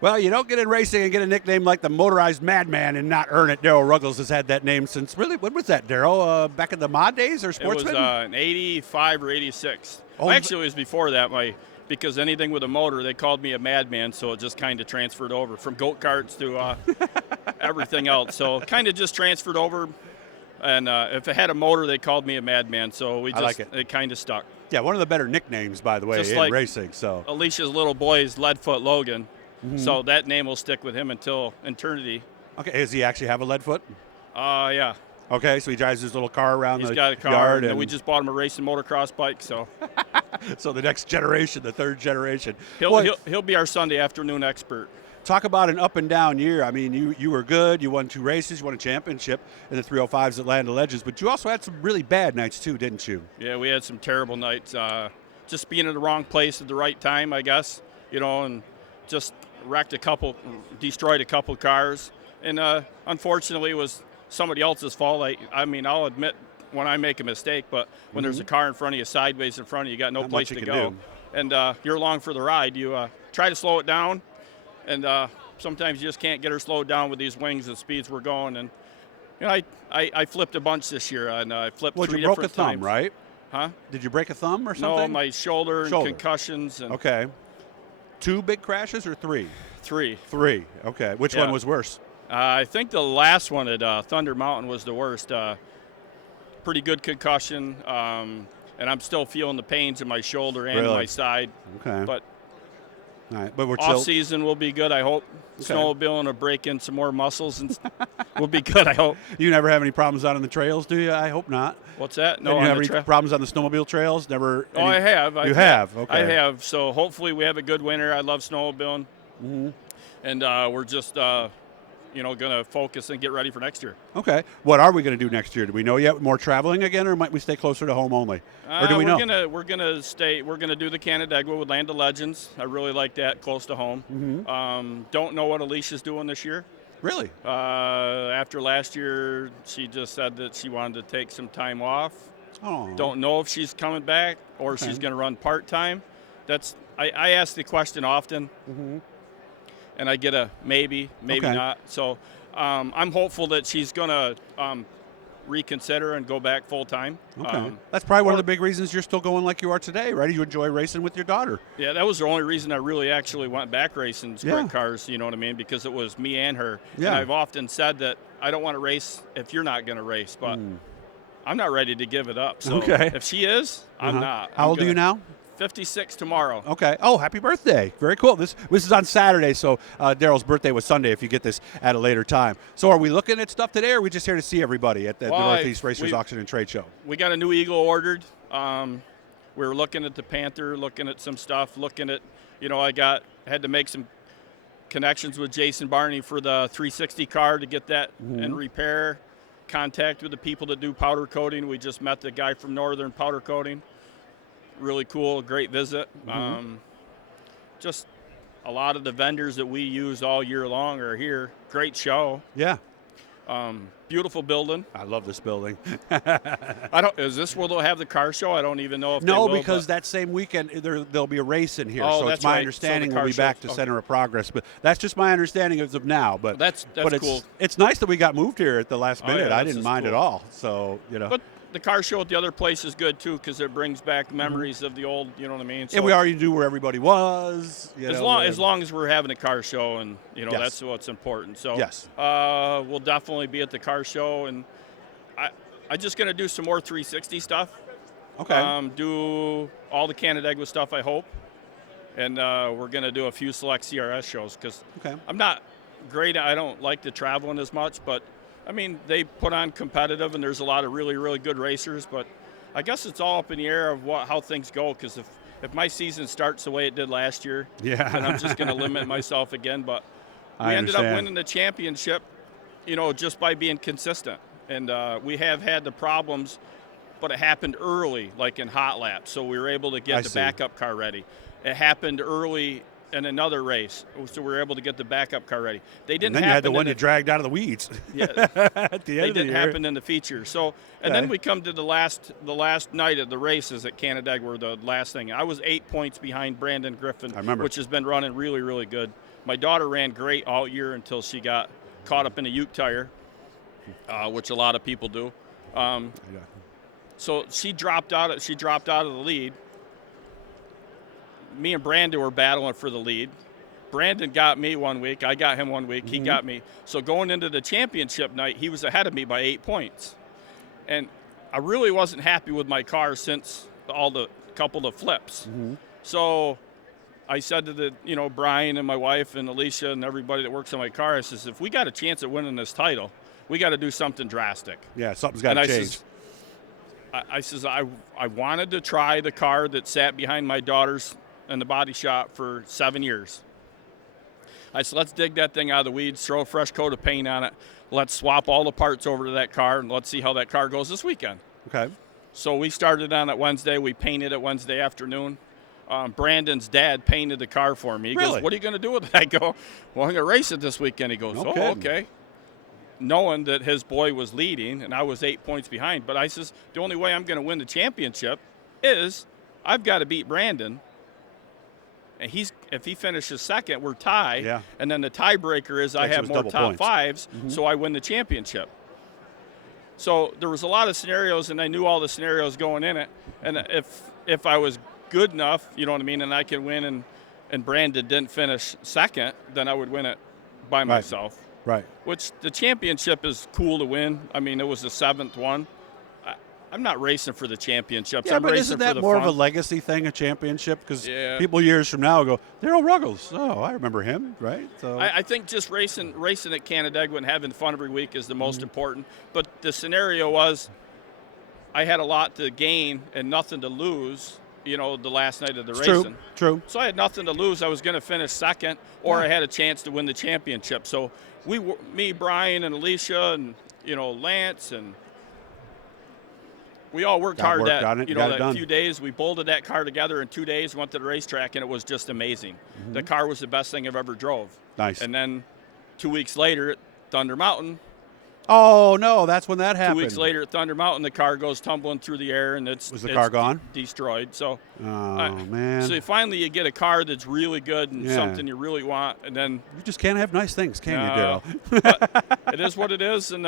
Well, you don't get in racing and get a nickname like the Motorized Madman and not earn it. Darryl Ruggles has had that name since really, when was that, Darryl? Back in the mod days or Sportsman? It was in 85 or 86. Oh, Well, actually, it was before that. Because anything with a motor, they called me a madman, so it just kind of transferred over from goat karts to everything else. So kind of just transferred over. And if it had a motor, they called me a madman. So it kind of stuck. Yeah, one of the better nicknames, by the way, just in like racing. So Alicia's little boy is Leadfoot Logan. So that name will stick with him until eternity. Okay, does he actually have a lead foot? Yeah. Okay, so he drives his little car around He's the got a car, yard. and we just bought him a racing motocross bike. So so the next generation, the third generation. He'll be our Sunday afternoon expert. Talk about an up and down year. I mean, you were good. You won 2 races. You won a championship in the 305s at Land of Legends. But you also had some really bad nights, too, didn't you? Yeah, we had some terrible nights. Just being in the wrong place at the right time, I guess, and just destroyed a couple cars. And unfortunately, it was somebody else's fault. I mean, I'll admit when I make a mistake, but when there's a car in front of you, sideways in front of you, got no place to go. And you're along for the ride. You try to slow it down. And sometimes you just can't get her slowed down with these wings and speeds we're going. And I flipped a bunch this year, and I flipped 3 different times. You broke a thumb, right? Huh? Did you break a thumb or something? No, my shoulder. And concussions. And okay. 2 big crashes or 3? 3. 3. Okay. Which one was worse? I think the last one at Thunder Mountain was the worst. Pretty good concussion, and I'm still feeling the pains in my shoulder and my side. Okay. But all right, but we're off season will be good, I hope. Okay. Snowmobiling will break in some more muscles and will be good, I hope. You never have any problems out on the trails, do you? I hope not. What's that? No, you have any problems on the snowmobile trails? Never. Oh, I have. You have. Okay. I have. So hopefully we have a good winter. I love snowmobiling, and we're just going to focus and get ready for next year. Okay. What are we going to do next year? Do we know yet? More traveling again, or might we stay closer to home only? Or do we know? We're gonna stay. We're gonna do the Canandaigua with Land of Legends. I really like that, close to home. Don't know what Alicia's doing this year. Really? After last year, she just said that she wanted to take some time off. Oh. Don't know if she's coming back or she's going to run part-time. I ask the question often, and I get a maybe not. So I'm hopeful that she's going to reconsider and go back full-time. Okay. That's probably one of the big reasons you're still going like you are today, right? You enjoy racing with your daughter. Yeah, that was the only reason I really actually went back racing sprint cars, you know what I mean? Because it was me and her. Yeah. And I've often said that I don't want to race if you're not going to race, but I'm not ready to give it up. So if she is, I'm not. How old are you now? 56 tomorrow. Okay. Oh, happy birthday. Very cool. This is on Saturday, so Darryl's birthday was Sunday if you get this at a later time. So are we looking at stuff today, or are we just here to see everybody at the Northeast Racers Auction and Trade Show? We got a new Eagle ordered. We're looking at the Panther, looking at some stuff, looking at, I had to make some connections with Jason Barney for the 360 car to get that in repair. Contact with the people that do powder coating. We just met the guy from Northern Powder Coating. Really cool, great visit. Just a lot of the vendors that we use all year long are here. Great show. Yeah. Beautiful building. I love this building. Is this where they'll have the car show? I don't even know if they will. No, because that same weekend there'll be a race in here. Oh, so it's my understanding we'll be back to Center of Progress. But that's just my understanding as of now. But that's cool. It's nice that we got moved here at the last minute. Yeah, I didn't mind at all. So But the car show at the other place is good too because it brings back memories of the old. You know what I mean? So, and we already knew where everybody was. As long as we're having a car show, and that's what's important. So we'll definitely be at the car show, and I'm just gonna do some more 360 stuff. Okay. Do all the Canandaigua stuff, I hope, and we're gonna do a few select CRS shows because I'm not great. I don't like the traveling as much, but I mean, they put on competitive, and there's a lot of really, really good racers. But I guess it's all up in the air of how things go. Because if my season starts the way it did last year, then I'm just going to limit myself again. But we ended up winning the championship, just by being consistent. And we have had the problems, but it happened early, like in hot laps. So we were able to get the backup car ready. It happened early in another race, so we were able to get the backup car ready. They didn't. And then you had the one you dragged out of the weeds. Yeah, at the end they of the didn't year. happen in the feature. So, and then we come to the last night of the races at Canandaigua, were the last thing. I was 8 points behind Brandon Griffin, I remember, which has been running really, really good. My daughter ran great all year until she got caught up in a uke tire, which a lot of people do. So she dropped out of the lead. Me and Brandon were battling for the lead. Brandon got me 1 week. I got him 1 week. He got me. So going into the championship night, he was ahead of me by 8 points. And I really wasn't happy with my car since all the couple of flips. So I said to Brian and my wife and Alicia and everybody that works on my car, I says, if we got a chance at winning this title, we got to do something drastic. Yeah, something's got to change. I says, I wanted to try the car that sat behind my daughter's in the body shop for 7 years. I said, let's dig that thing out of the weeds, throw a fresh coat of paint on it. Let's swap all the parts over to that car, and let's see how that car goes this weekend. Okay. So we started on it Wednesday. We painted it Wednesday afternoon. Brandon's dad painted the car for me. He goes, what are you going to do with it? I go, well, I'm going to race it this weekend. He goes, okay. Knowing that his boy was leading, and I was 8 points behind. But I says, the only way I'm going to win the championship is I've got to beat Brandon. And if he finishes second, we're tied. Yeah. And then the tiebreaker is I have more top points. fives, so I win the championship. So there was a lot of scenarios, and I knew all the scenarios going in it. And if I was good enough, you know what I mean, and I could win, and Brandon didn't finish second, then I would win it by myself. Right. Which the championship is cool to win. I mean, it was the 7th one. I'm not racing for the championships. Yeah, I'm but racing isn't that for the more fun. of a legacy thing, a championship? Because people years from now go, Darryl Ruggles. Oh, I remember him, right? So I think just racing at Canandaigua and having fun every week is the most important. But the scenario was I had a lot to gain and nothing to lose, the last night of the racing. True. So I had nothing to lose. I was going to finish second, or I had a chance to win the championship. So me, Brian, and Alicia, and, Lance, and we all worked hard that few days. We bolted that car together in 2 days, went to the racetrack, and it was just amazing. The car was the best thing I've ever drove. Nice. And then 2 weeks later at Thunder Mountain. Oh, no, that's when that happened. 2 weeks later at Thunder Mountain, the car goes tumbling through the air, and it's car gone? Destroyed. So, man. So finally you get a car that's really good and something you really want, and then you just can't have nice things, can you, Darryl? But it is what it is, and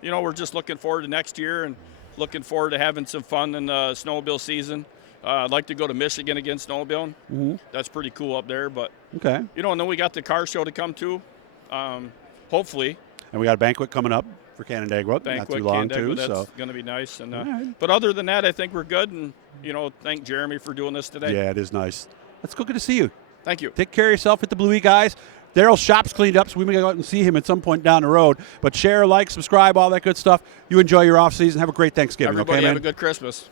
we're just looking forward to next year and looking forward to having some fun in the snowmobile season. I'd like to go to Michigan again snowmobiling. That's pretty cool up there. But and then we got the car show to come to, hopefully. And we got a banquet coming up for Canandaigua. Not too long too. That's going to be nice. And but other than that, I think we're good. And thank Jeremy for doing this today. Yeah, it is nice. It's good to see you. Thank you. Take care of yourself. Hit the Blue E guys. Darryl's shop's cleaned up, so we may go out and see him at some point down the road. But share, like, subscribe, all that good stuff. You enjoy your off season. Have a great Thanksgiving. Everybody okay, man? have a good Christmas.